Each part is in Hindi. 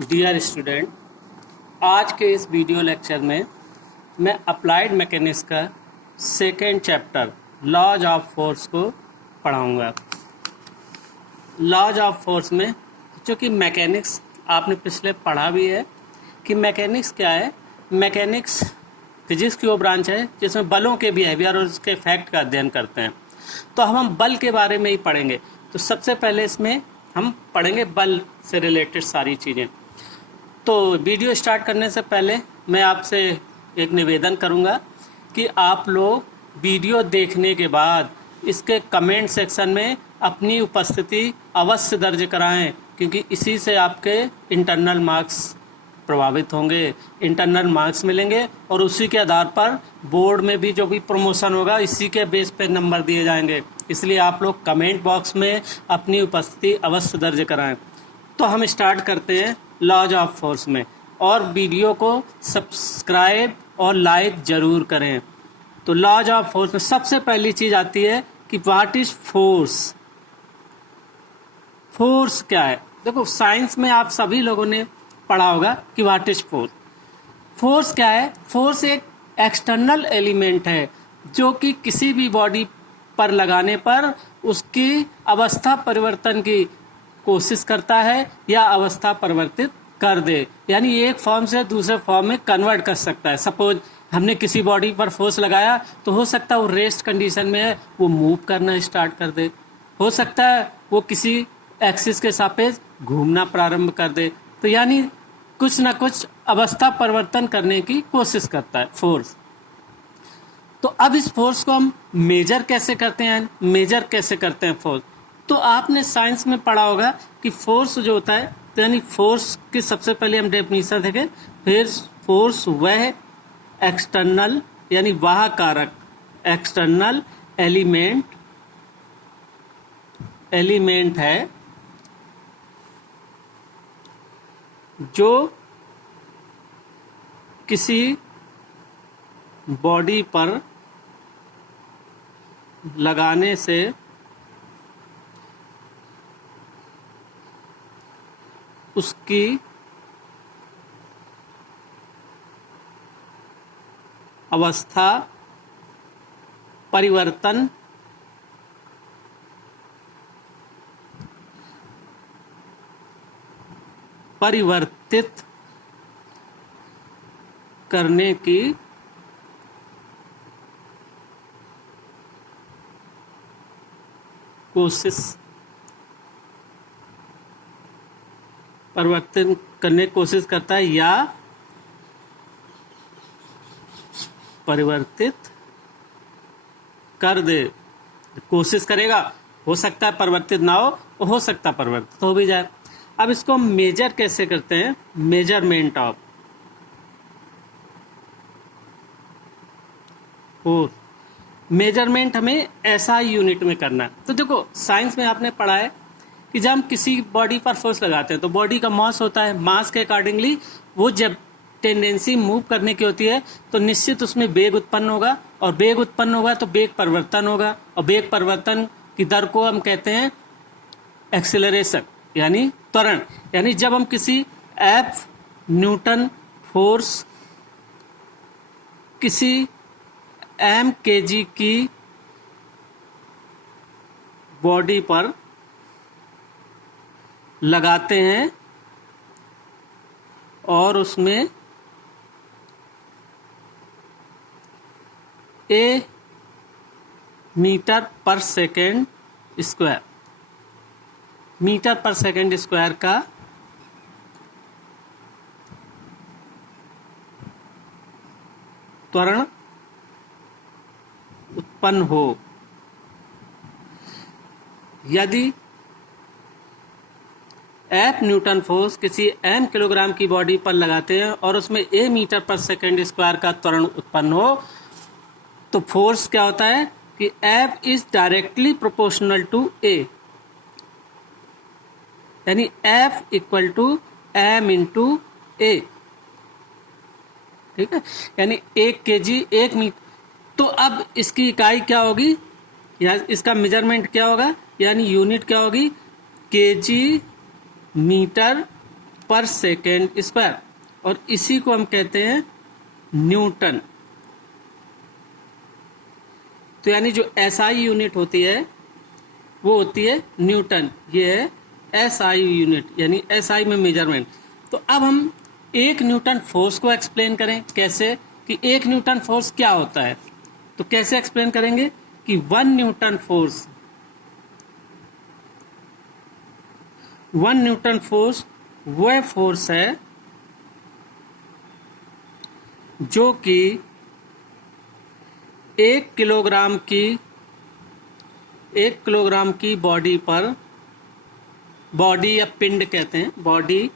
डियर स्टूडेंट, आज के इस वीडियो लेक्चर में मैं अप्लाइड मैकेनिक्स का second chapter laws of force को पढ़ाऊंगा। लॉज ऑफ फोर्स में चूँकि मैकेनिक्स आपने पिछले पढ़ा भी है कि मैकेनिक्स क्या है। मैकेनिक्स फिजिक्स की वो ब्रांच है जिसमें बलों के बिहेवियर और उसके इफेक्ट का अध्ययन करते हैं। तो हम बल के बारे में ही पढ़ेंगे। तो सबसे पहले इसमें हम पढ़ेंगे बल से रिलेटेड सारी चीज़ें। तो वीडियो स्टार्ट करने से पहले मैं आपसे एक निवेदन करूंगा कि आप लोग वीडियो देखने के बाद इसके कमेंट सेक्शन में अपनी उपस्थिति अवश्य दर्ज कराएं, क्योंकि इसी से आपके इंटरनल मार्क्स प्रभावित होंगे, इंटरनल मार्क्स मिलेंगे और उसी के आधार पर बोर्ड में भी जो भी प्रमोशन होगा इसी के बेस पे नंबर दिए जाएंगे। इसलिए आप लोग कमेंट बॉक्स में अपनी उपस्थिति अवश्य दर्ज कराएं। तो हम स्टार्ट करते हैं लॉज ऑफ फोर्स में, और वीडियो को सब्सक्राइब और लाइक ज़रूर करें। तो लॉज ऑफ फोर्स में सबसे पहली चीज़ आती है कि व्हाट इज फोर्स। फोर्स क्या है? देखो, साइंस में आप सभी लोगों ने पढ़ा होगा कि व्हाट इज फोर्स। फोर्स क्या है? फोर्स एक एक्सटर्नल एलिमेंट है जो कि किसी भी बॉडी पर लगाने पर उसकी अवस्था परिवर्तन की कोशिश करता है या अवस्था परिवर्तित कर दे, यानी एक फॉर्म से दूसरे फॉर्म में कन्वर्ट कर सकता है। सपोज हमने किसी बॉडी पर फोर्स लगाया तो हो सकता है वो रेस्ट कंडीशन में है, वो मूव करना स्टार्ट कर दे। हो सकता है वो किसी एक्सिस के सापेक्ष घूमना प्रारंभ कर दे। तो यानी कुछ ना कुछ अवस्था परिवर्तन करने की कोशिश करता है फोर्स। तो अब इस फोर्स को हम मेजर कैसे करते हैं? मेजर कैसे करते हैं फोर्स? तो आपने साइंस में पढ़ा होगा कि फोर्स जो होता है, तो यानी फोर्स की सबसे पहले हम डेफिनेशन देखें। फिर फोर्स वह एक्सटर्नल यानी वह कारक एक्सटर्नल एलिमेंट है जो किसी बॉडी पर लगाने से उसकी अवस्था परिवर्तित करने की कोशिश परिवर्तन करने की कोशिश करता है या परिवर्तित कर दे। कोशिश करेगा, हो सकता है परिवर्तित ना हो सकता है परिवर्तित हो भी जाए। अब इसको मेजर कैसे करते हैं? Measurement of force. मेजरमेंट हमें SI यूनिट में करना है। तो देखो, साइंस में आपने पढ़ा है कि जब हम किसी बॉडी पर फोर्स लगाते हैं तो बॉडी का मास होता है, मास के अकॉर्डिंगली वो जब टेंडेंसी मूव करने की होती है तो निश्चित उसमें वेग उत्पन्न होगा, और वेग उत्पन्न होगा तो वेग परिवर्तन होगा, और वेग परिवर्तन की दर को हम कहते हैं एक्सेलरेशन यानी त्वरण। यानी जब हम किसी F न्यूटन फोर्स किसी m kg की बॉडी पर लगाते हैं और उसमें A मीटर पर सेकेंड स्क्वायर का त्वरण उत्पन्न हो। यदि F न्यूटन फोर्स किसी m किलोग्राम की बॉडी पर लगाते हैं और उसमें A मीटर पर सेकेंड स्क्वायर का त्वरण उत्पन्न हो, तो फोर्स क्या होता है कि F is directly proportional to A, यानी F equal to m into A। ठीक है, यानी 1 kg 1 मीटर। तो अब इसकी इकाई क्या होगी या इसका मेजरमेंट क्या होगा, यानी यूनिट क्या होगी, केजी मीटर पर सेकेंड स्क्वायर, और इसी को हम कहते हैं न्यूटन। तो यानी जो एसआई यूनिट होती है वो होती है न्यूटन। ये है एसआई यूनिट, यानी एसआई में मेजरमेंट। तो अब हम एक न्यूटन फोर्स को एक्सप्लेन करें। कैसे? कि एक न्यूटन फोर्स क्या होता है। तो कैसे एक्सप्लेन करेंगे कि 1 न्यूटन फोर्स, 1 न्यूटन फोर्स वह फोर्स है जो कि 1 किलोग्राम की बॉडी पर, बॉडी या पिंड कहते हैं, बॉडी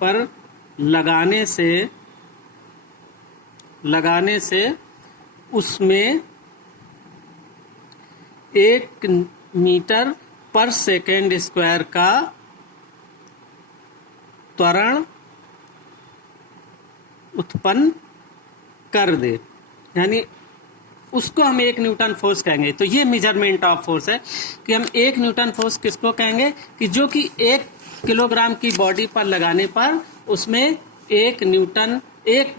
पर लगाने से उसमें 1 मीटर पर सेकेंड स्क्वायर का त्वरण उत्पन्न कर दे, यानी उसको हम 1 न्यूटन फोर्स कहेंगे। तो ये मेजरमेंट ऑफ फोर्स है कि हम 1 न्यूटन फोर्स किसको कहेंगे कि जो कि 1 किलोग्राम की बॉडी पर लगाने पर उसमें 1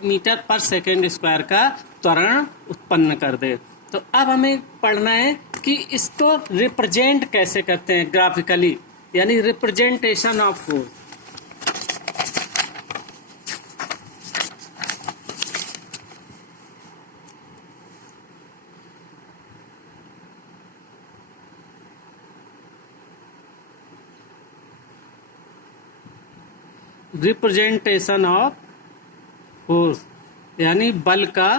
मीटर पर सेकेंड स्क्वायर का त्वरण उत्पन्न कर दे। तो अब हमें पढ़ना है कि इसको रिप्रेजेंट कैसे करते हैं ग्राफिकली, यानी representation of force. Representation of force यानी बल का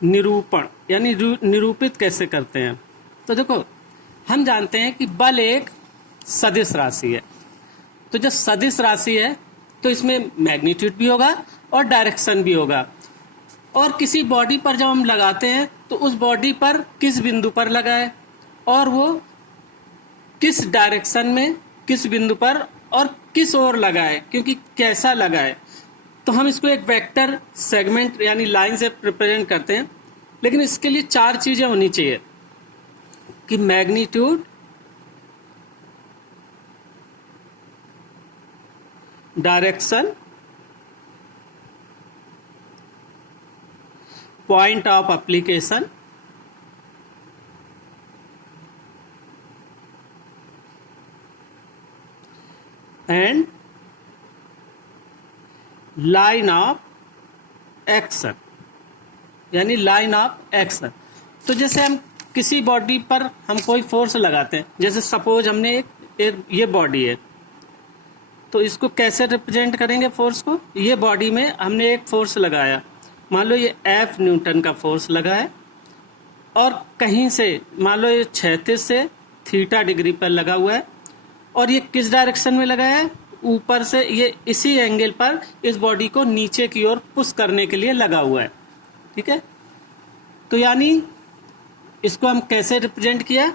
निरूपण, यानी निरूपित कैसे करते हैं। तो देखो, हम जानते हैं कि बल एक सदिश राशि है। तो जब सदिश राशि है तो इसमें मैग्नीट्यूड भी होगा और डायरेक्शन भी होगा। और किसी बॉडी पर जब हम लगाते हैं तो उस बॉडी पर किस बिंदु पर लगाए और वो किस डायरेक्शन में, किस बिंदु पर और किस ओर लगाए, क्योंकि कैसा लगाए। तो हम इसको एक वेक्टर सेगमेंट यानी लाइन से रिप्रेजेंट करते हैं। लेकिन इसके लिए 4 चीजें होनी चाहिए कि magnitude, direction, point of application and line of action, यानी लाइन ऑफ एक्शन। तो जैसे हम किसी बॉडी पर हम कोई फोर्स लगाते हैं, जैसे सपोज हमने ये बॉडी है, तो इसको कैसे रिप्रेजेंट करेंगे फोर्स को। ये बॉडी में हमने एक फोर्स लगाया, मान लो ये F न्यूटन का फोर्स लगा है और कहीं से मान लो ये क्षैतिज से थीटा डिग्री पर लगा हुआ है और ये किस डायरेक्शन में लगा है, ऊपर से। ये इसी एंगल पर इस बॉडी को नीचे की ओर पुश करने के लिए लगा हुआ है, ठीक है। तो यानी इसको हम कैसे रिप्रेजेंट किया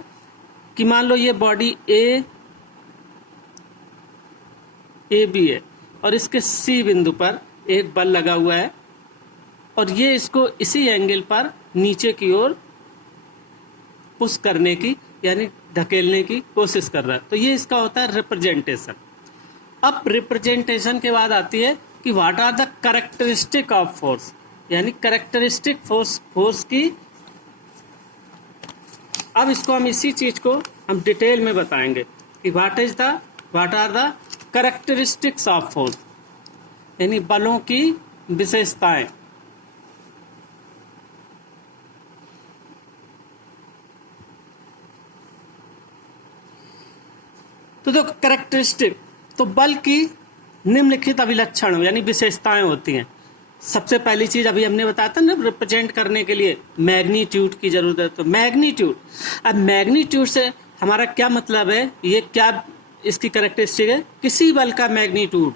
कि मान लो ये बॉडी ए बी है और इसके सी बिंदु पर एक बल लगा हुआ है और ये इसको इसी एंगल पर नीचे की ओर पुश करने की, यानी धकेलने की कोशिश कर रहा है। तो ये इसका होता है रिप्रेजेंटेशन। अब रिप्रेजेंटेशन के बाद आती है कि what are the characteristic of force, यानी कैरेक्टरिस्टिक फोर्स की। अब इसको हम इसी चीज को हम डिटेल में बताएंगे कि what are the characteristics of force, यानी बलों की विशेषताएं। तो देखो कैरेक्टरिस्टिक, तो बल की निम्नलिखित अभिलक्षण यानी विशेषताएं होती हैं। सबसे पहली चीज अभी हमने बताया था ना, रिप्रेजेंट करने के लिए मैग्नीट्यूड की जरूरत है। तो मैग्नीट्यूड, अब मैग्नीट्यूड से हमारा क्या मतलब है, ये क्या इसकी कैरेक्टरिस्टिक है। किसी बल का मैग्नीट्यूड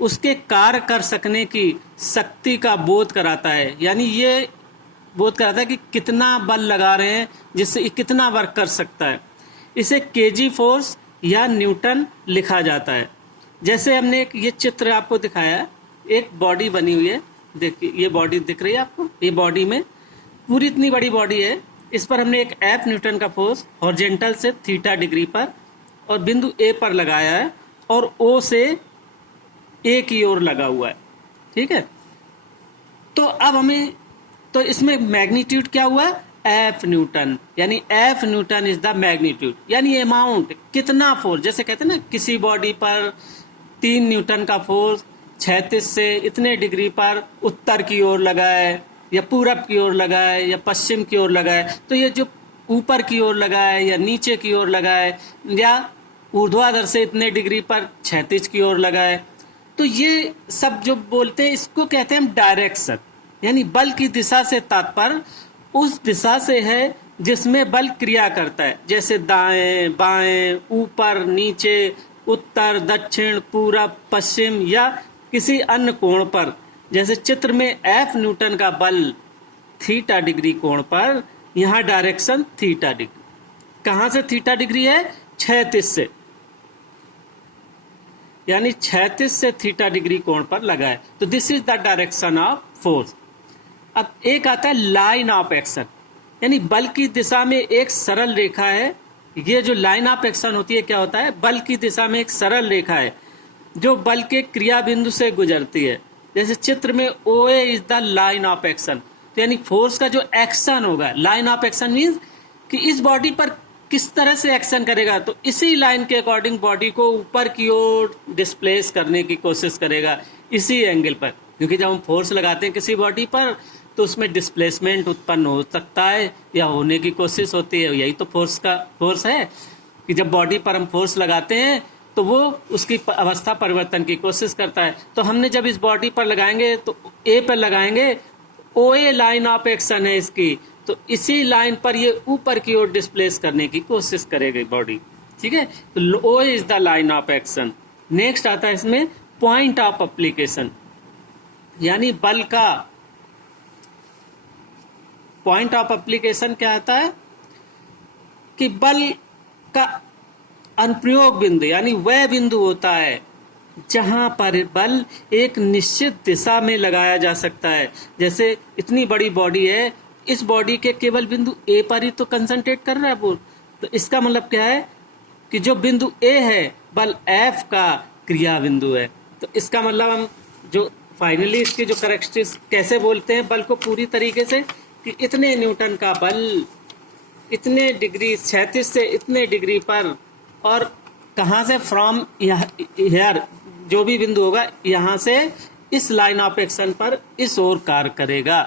उसके कार्य कर सकने की शक्ति का बोध कराता है, यानी ये बोध कराता है कि कितना बल लगा रहे हैं जिससे ये कितना वर्क कर सकता है। इसे केजी फोर्स या न्यूटन लिखा जाता है। जैसे हमने एक ये चित्र आपको दिखाया है, एक बॉडी बनी हुई है, देखिए ये बॉडी दिख रही है आपको। ये बॉडी में पूरी इतनी बड़ी बॉडी है, इस पर हमने एक F न्यूटन का फोर्स हॉरिजॉन्टल से थीटा डिग्री पर और बिंदु ए पर लगाया है और ओ से ए की ओर लगा हुआ है, ठीक है। तो अब हमें, तो इसमें मैग्नीट्यूड क्या हुआ, एफ न्यूटन, यानी F Newton is the magnitude, यानी अमाउंट, कितना फोर्स, जैसे कहते हैं ना किसी बॉडी पर 3 न्यूटन का फोर्स 36 से इतने डिग्री पर उत्तर की ओर लगा है, या पूरब की ओर लगा है, या पश्चिम की ओर लगा है, तो ये जो ऊपर की ओर लगा है या नीचे की ओर लगा है, या ऊर्ध्वाधर से इतने डिग्री पर 36 की ओर लगा है, तो ये सब जो बोलते हैं इसको कहते हैं हम डायरेक्शन, यानी बल की दिशा से तात्पर्य उस दिशा से है जिसमें बल क्रिया करता है, जैसे दाएं बाएं, ऊपर नीचे, उत्तर दक्षिण, पूरब पश्चिम, या किसी अन्य कोण पर। जैसे चित्र में एफ न्यूटन का बल थीटा डिग्री कोण पर, यहाँ डायरेक्शन थीटा डिग्री। कहाँ से थीटा डिग्री है, 36 से, यानी 36 से थीटा डिग्री कोण पर लगा है। तो this is the direction of force. अब एक आता है लाइन ऑफ एक्शन, यानी बल की दिशा में एक सरल रेखा है। ये जो लाइन ऑफ एक्शन होती है, क्या होता है, बल की दिशा में एक सरल रेखा है जो बल के क्रिया बिंदु से गुजरती है। जैसे चित्र में O A is the line of action, तो यानी फोर्स का जो एक्शन होगा, लाइन ऑफ एक्शन मीन्स कि इस बॉडी पर किस तरह से एक्शन करेगा, तो इसी लाइन के अकॉर्डिंग बॉडी को ऊपर की ओर डिस्प्लेस करने की कोशिश करेगा, इसी एंगल पर। क्योंकि जब हम फोर्स लगाते हैं किसी बॉडी पर तो उसमें डिस्प्लेसमेंट उत्पन्न हो सकता है या होने की कोशिश होती है। यही तो फोर्स है कि जब बॉडी पर हम फोर्स लगाते हैं तो वो उसकी अवस्था परिवर्तन की कोशिश करता है। तो हमने जब इस बॉडी पर लगाएंगे तो ए पर लगाएंगे, ओ ए लाइन ऑफ एक्शन है इसकी, तो इसी लाइन पर ये ऊपर की ओर डिस्प्लेस करने की कोशिश करेगी बॉडी, ठीक है। तो O is the line of action. Next आता है इसमें पॉइंट ऑफ एप्लीकेशन, यानी बल का पॉइंट ऑफ एप्लीकेशन क्या आता है कि बल का अनुप्रयोग बिंदु, यानी वह बिंदु होता है जहां पर बल एक निश्चित दिशा में लगाया जा सकता है। जैसे इतनी बड़ी बॉडी है, इस बॉडी के केवल बिंदु ए पर ही तो कंसंट्रेट कर रहा है वो, तो इसका मतलब क्या है कि जो बिंदु ए है बल एफ का क्रिया बिंदु है। तो इसका मतलब हम जो फाइनली इसकी जो कैरेक्टरिस्टिक्स कैसे बोलते हैं बल को पूरी तरीके से, कि इतने न्यूटन का बल इतने डिग्री 36 से इतने डिग्री पर, और कहाँ से, फ्रॉम हियर, जो भी बिंदु होगा यहाँ से इस लाइन ऑफ एक्शन पर इस ओर कार्य करेगा।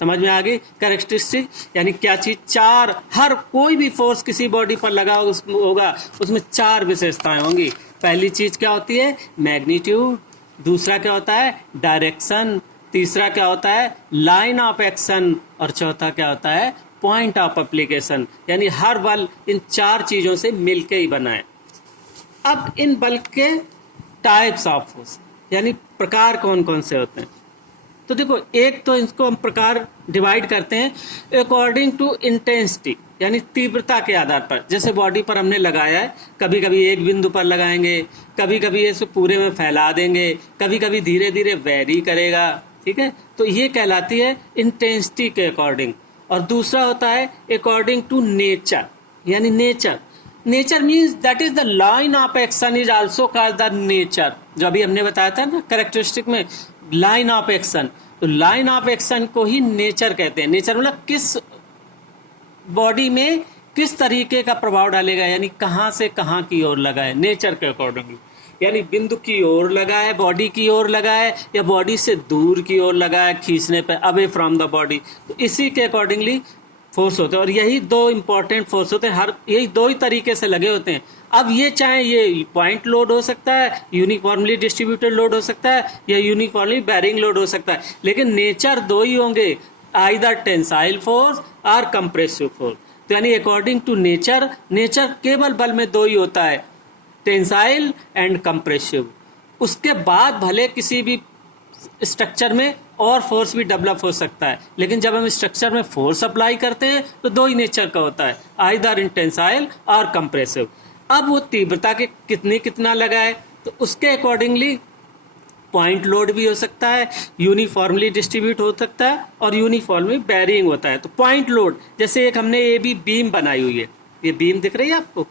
समझ में आ गई कैरेक्टरिस्टिक, यानी क्या चीज, चार, हर कोई भी फोर्स किसी बॉडी पर लगा होगा उसमें 4 विशेषताएं होंगी। पहली चीज क्या होती है, मैग्नीट्यूड, दूसरा क्या होता है, डायरेक्शन, तीसरा क्या होता है, लाइन ऑफ एक्शन, और चौथा क्या होता है, पॉइंट ऑफ एप्लीकेशन। यानी हर बल इन 4 चीजों से मिलके ही बना है। अब इन बल के टाइप्स ऑफ फोर्स, यानी प्रकार कौन कौन से होते हैं, तो देखो एक तो इसको हम प्रकार डिवाइड करते हैं अकॉर्डिंग टू इंटेंसिटी, यानी तीव्रता के आधार पर। जैसे बॉडी पर हमने लगाया है, कभी कभी एक बिंदु पर लगाएंगे, कभी कभी इसे पूरे में फैला देंगे, कभी कभी धीरे धीरे वेरी करेगा, ठीक है। तो ये कहलाती है इंटेंसिटी के अकॉर्डिंग। और दूसरा होता है अकॉर्डिंग टू नेचर, यानी nature means that is the line of action is also called the nature. जो अभी हमने बताया था ना कैरेक्टरिस्टिक में, लाइन ऑफ एक्शन, तो लाइन ऑफ एक्शन को ही नेचर कहते हैं। नेचर मतलब किस बॉडी में किस तरीके का प्रभाव डालेगा, यानी कहाँ से कहाँ की ओर लगा है, नेचर के अकॉर्डिंगली, यानी बिंदु की ओर लगा है, बॉडी की ओर लगा है, या बॉडी से दूर की ओर लगा है खींचने पे, अवे फ्रॉम द बॉडी, तो इसी के अकॉर्डिंगली फोर्स होते हैं। और यही 2 इंपॉर्टेंट फोर्स होते हैं, यही 2 ही तरीके से लगे होते हैं। अब ये चाहे ये पॉइंट लोड हो सकता है, यूनिफॉर्मली डिस्ट्रीब्यूटेड लोड हो सकता है, या यूनिफॉर्मली बेरिंग लोड हो सकता है, लेकिन नेचर 2 ही होंगे, आइदर टेंसाइल फोर्स और कंप्रेसिव फोर्स। तो यानी अकॉर्डिंग टू नेचर केवल बल में 2 ही होता है, टेंसाइल एंड कंप्रेसिव। उसके बाद भले किसी भी स्ट्रक्चर में और फोर्स भी डेवलप हो सकता है, लेकिन जब हम स्ट्रक्चर में फोर्स अप्लाई करते हैं तो 2 ही नेचर का होता है, आइदर इन टेंसाइल और कंप्रेसिव। अब वो तीव्रता के कितना लगा है, तो उसके अकॉर्डिंगली पॉइंट लोड भी हो सकता है, यूनिफॉर्मली डिस्ट्रीब्यूट हो सकता है, और यूनिफॉर्मली बेरिंग होता है। तो पॉइंट लोड, जैसे एक हमने ये भी बीम बनाई हुई है, ये बीम दिख रही है आपको,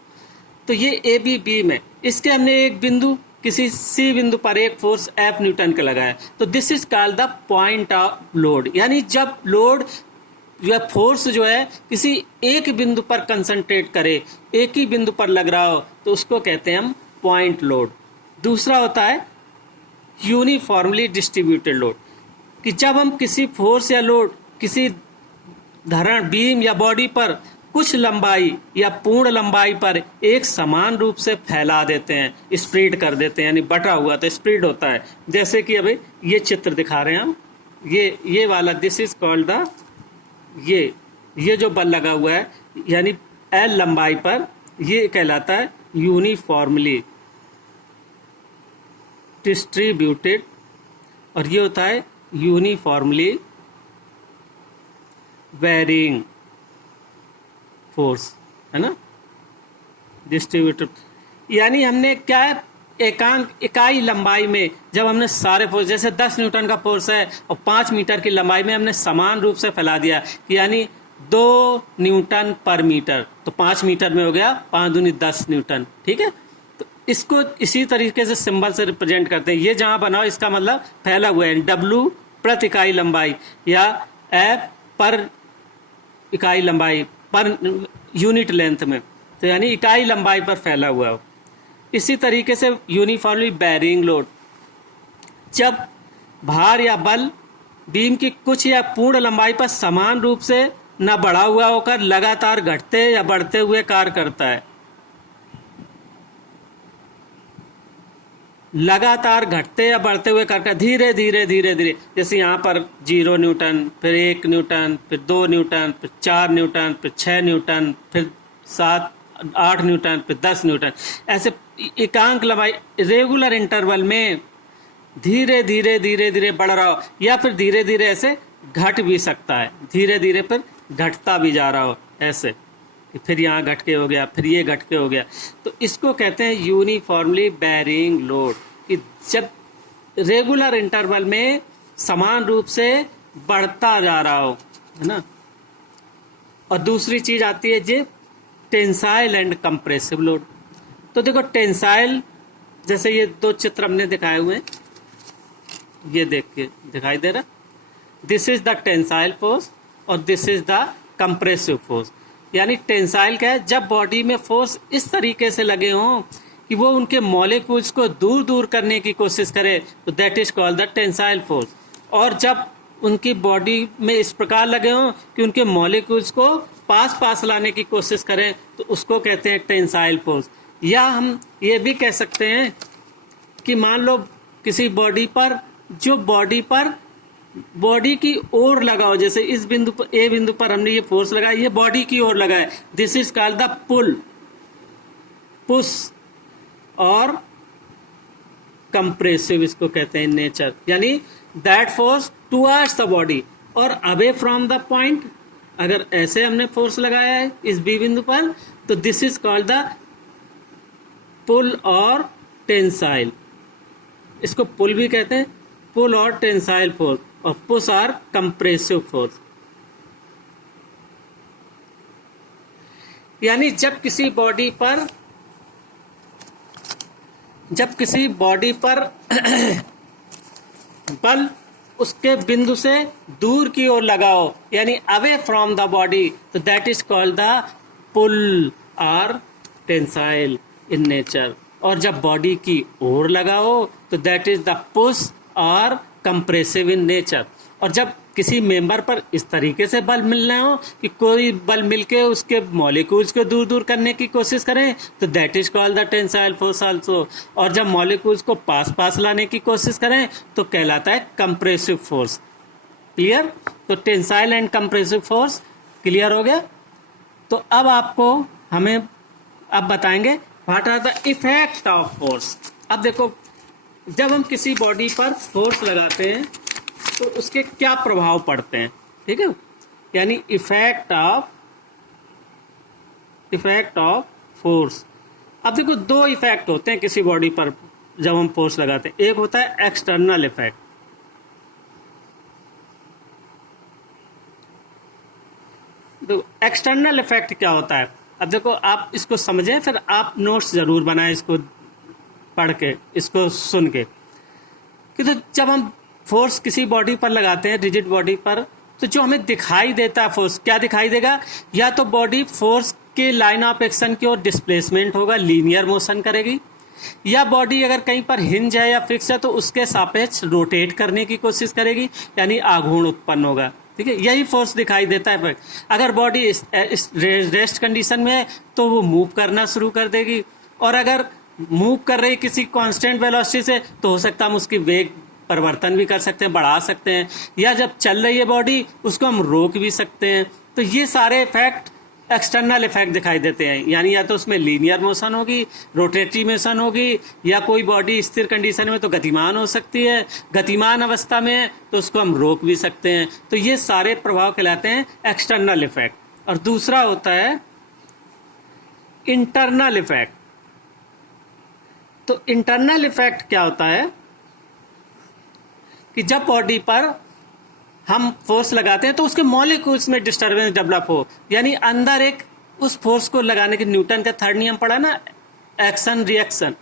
तो ये ए बी बीम है, इसके हमने एक बिंदु किसी सी बिंदु पर एक फोर्स एफ न्यूटन का लगाया, तो this is called the point of load. यानी जब लोड या फोर्स जो है किसी एक बिंदु पर कंसंट्रेट करे, एक ही बिंदु पर लग रहा हो, तो उसको कहते हैं हम पॉइंट लोड। दूसरा होता है यूनिफॉर्मली डिस्ट्रीब्यूटेड लोड, कि जब हम किसी फोर्स या लोड किसी धरण बीम या बॉडी पर कुछ लंबाई या पूर्ण लंबाई पर एक समान रूप से फैला देते हैं, स्प्रेड कर देते हैं, यानी बटा हुआ तो स्प्रेड होता है। जैसे कि अभी ये चित्र दिखा रहे हैं हम, ये वाला, दिस इज कॉल्ड द, ये जो बल लगा हुआ है यानी एल लंबाई पर, ये कहलाता है यूनिफॉर्मली डिस्ट्रीब्यूटेड, और ये होता है यूनिफॉर्मली वेरिंग फोर्स, है ना, डिस्ट्रीब्यूटेड। यानी हमने क्या है, इकाई लंबाई में जब हमने सारे फोर्स, जैसे 10 न्यूटन का फोर्स है और 5 मीटर की लंबाई में हमने समान रूप से फैला दिया, यानी 2 न्यूटन पर मीटर, तो 5 मीटर में हो गया 5 दूनी 10 न्यूटन, ठीक है। तो इसको इसी तरीके से सिंबल से रिप्रेजेंट करते हैं। ये जहां बना हो इसका मतलब फैला हुआ है, W प्रति इकाई लंबाई या F पर इकाई लंबाई पर यूनिट लेंथ में, तो यानी इकाई लंबाई पर फैला हुआ हो। इसी तरीके से यूनिफॉर्मली बेयरिंग लोड, जब भार या बल बीम की कुछ या पूर्ण लंबाई पर समान रूप से न बढ़ा हुआ होकर लगातार घटते या बढ़ते हुए कार्य करता है, लगातार घटते या बढ़ते हुए कार्य, धीरे धीरे धीरे धीरे, जैसे यहाँ पर 0 न्यूटन, फिर 1 न्यूटन, फिर 2 न्यूटन, फिर 4 न्यूटन, फिर 6 न्यूटन, फिर 7 8 न्यूटन, फिर 10 न्यूटन, ऐसे एकांक लंबाई रेगुलर इंटरवल में धीरे धीरे धीरे धीरे बढ़ रहा हो, या फिर धीरे धीरे ऐसे घट भी सकता है, धीरे धीरे फिर घटता भी जा रहा हो, ऐसे कि फिर यहाँ घट के हो गया, फिर ये घट के हो गया। तो इसको कहते हैं यूनिफॉर्मली बेयरिंग लोड, कि जब रेगुलर इंटरवल में समान रूप से बढ़ता जा रहा हो, है ना। और दूसरी चीज आती है जे टेंसाइल एंड कंप्रेसिव लोड। तो देखो टेंसाइल, जैसे ये 2 चित्र हमने दिखाए हुए हैं, ये देख के दिखाई दे रहा, this is the tensile force और this is the compressive force. यानी टेंसाइल क्या है, जब बॉडी में फोर्स इस तरीके से लगे हों कि वो उनके मॉलिक्यूल्स को दूर दूर करने की कोशिश करे, तो that is called the tensile force. और जब उनकी बॉडी में इस प्रकार लगे हों कि उनके मॉलिक्यूल्स को पास पास लाने की कोशिश करें, तो उसको कहते हैं टेंसाइल फोर्स। या हम ये भी कह सकते हैं कि मान लो किसी बॉडी पर, जो बॉडी की ओर लगा हो, जैसे इस बिंदु पर, ए बिंदु पर हमने ये फोर्स लगाया, ये बॉडी की ओर लगा है, this is called the pull, push और कंप्रेसिव इसको कहते हैं नेचर। यानी that force towards the body और अवे फ्रॉम द पॉइंट। अगर ऐसे हमने फोर्स लगाया है इस बी बिंदु पर, तो दिस इज कॉल्ड द पुल और टेंसाइल। इसको पुल भी कहते हैं, पुल और टेंसाइल फोर्स, और पुश और कंप्रेसिव फोर्स। यानी जब किसी बॉडी पर बल उसके बिंदु से दूर की ओर लगाओ, यानी अवे फ्रॉम द बॉडी, तो दैट इज कॉल्ड द पुल और टेंसाइल इन नेचर। और जब बॉडी की ओर लगाओ तो दैट इज द पुश और कंप्रेसिव इन नेचर। और जब किसी मेंबर पर इस तरीके से बल मिलना हो कि कोई बल मिलके उसके मॉलिक्यूल्स को दूर दूर करने की कोशिश करें, तो that is called the tensile force also. और जब मॉलिक्यूल्स को पास पास लाने की कोशिश करें तो कहलाता है कंप्रेसिव फोर्स। क्लियर? तो tensile and compressive force clear हो गया। तो अब आपको हमें अब बताएंगे what are the effect of force. अब देखो, जब हम किसी बॉडी पर फोर्स लगाते हैं तो उसके क्या प्रभाव पड़ते हैं, ठीक है। यानी इफेक्ट ऑफ फोर्स। अब देखो 2 इफेक्ट होते हैं किसी बॉडी पर जब हम फोर्स लगाते हैं। एक होता है एक्सटर्नल इफेक्ट, तो एक्सटर्नल इफेक्ट क्या होता है? अब देखो आप इसको समझें, फिर आप नोट्स ज़रूर बनाएं इसको पढ़ के, इसको सुन के, कि तो जब हम फोर्स किसी बॉडी पर लगाते हैं, रिजिड बॉडी पर, तो जो हमें दिखाई देता है फोर्स, क्या दिखाई देगा? या तो बॉडी फोर्स के लाइन ऑफ एक्शन की ओर डिस्प्लेसमेंट होगा, लीनियर मोशन करेगी, या बॉडी अगर कहीं पर हिंज है या फिक्स है तो उसके सापेक्ष रोटेट करने की कोशिश करेगी, यानी आघूर्ण उत्पन्न होगा। ठीक है, यही फोर्स दिखाई देता है। अगर बॉडी रेस्ट कंडीशन में है तो वो मूव करना शुरू कर देगी, और अगर मूव कर रही किसी कांस्टेंट वेलोसिटी से तो हो सकता है हम उसकी वेग परिवर्तन भी कर सकते हैं, बढ़ा सकते हैं, या जब चल रही है बॉडी उसको हम रोक भी सकते हैं। तो ये सारे इफेक्ट एक्सटर्नल इफेक्ट दिखाई देते हैं, यानी या तो उसमें लीनियर मोशन होगी, रोटेटरी मोशन होगी, या कोई बॉडी स्थिर कंडीशन में तो गतिमान हो सकती है, गतिमान अवस्था में तो उसको हम रोक भी सकते हैं। तो ये सारे प्रभाव कहलाते हैं एक्सटर्नल इफेक्ट। और दूसरा होता है इंटरनल इफेक्ट। तो इंटरनल इफेक्ट क्या होता है कि जब बॉडी पर हम फोर्स लगाते हैं तो उसके मॉलिक्यूल्स में डिस्टरबेंस डेवलप हो, यानी अंदर एक, उस फोर्स को लगाने के न्यूटन का थर्ड नियम पढ़ा ना, एक्शन रिएक्शन।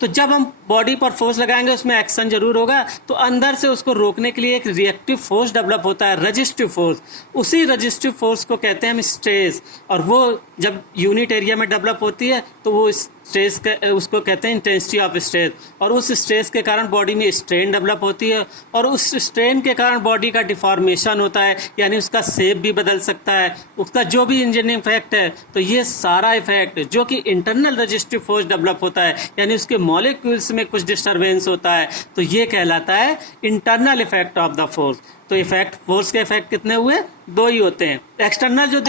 तो जब हम बॉडी पर फोर्स लगाएंगे उसमें एक्शन जरूर होगा, तो अंदर से उसको रोकने के लिए एक रिएक्टिव फोर्स डेवलप होता है, रेजिस्टिव फोर्स। उसी रेजिस्टिव फोर्स को कहते हैं हम स्ट्रेस, और वो जब यूनिट एरिया में डेवलप होती है तो वो स्ट्रेस उसको कहते हैं इंटेंसिटी ऑफ स्ट्रेस। और उस स्ट्रेस के कारण बॉडी में स्ट्रेन डेवलप होती है, और उस स्ट्रेन के कारण बॉडी का डिफॉर्मेशन होता है, यानी उसका शेप भी बदल सकता है, उसका जो भी इंजीनियरिंग इफेक्ट है। तो ये सारा इफेक्ट जो कि इंटरनल रेजिस्टिव फोर्स डेवलप होता है, यानी उसके मॉलिक्यूल्स में कुछ डिस्टर्बेंस होता है, तो ये कहलाता है internal effect of the force. तो इफेक्ट, फोर्स के इफेक्ट कितने हुए? दो ही होते हैं। एक्सटर्नल जो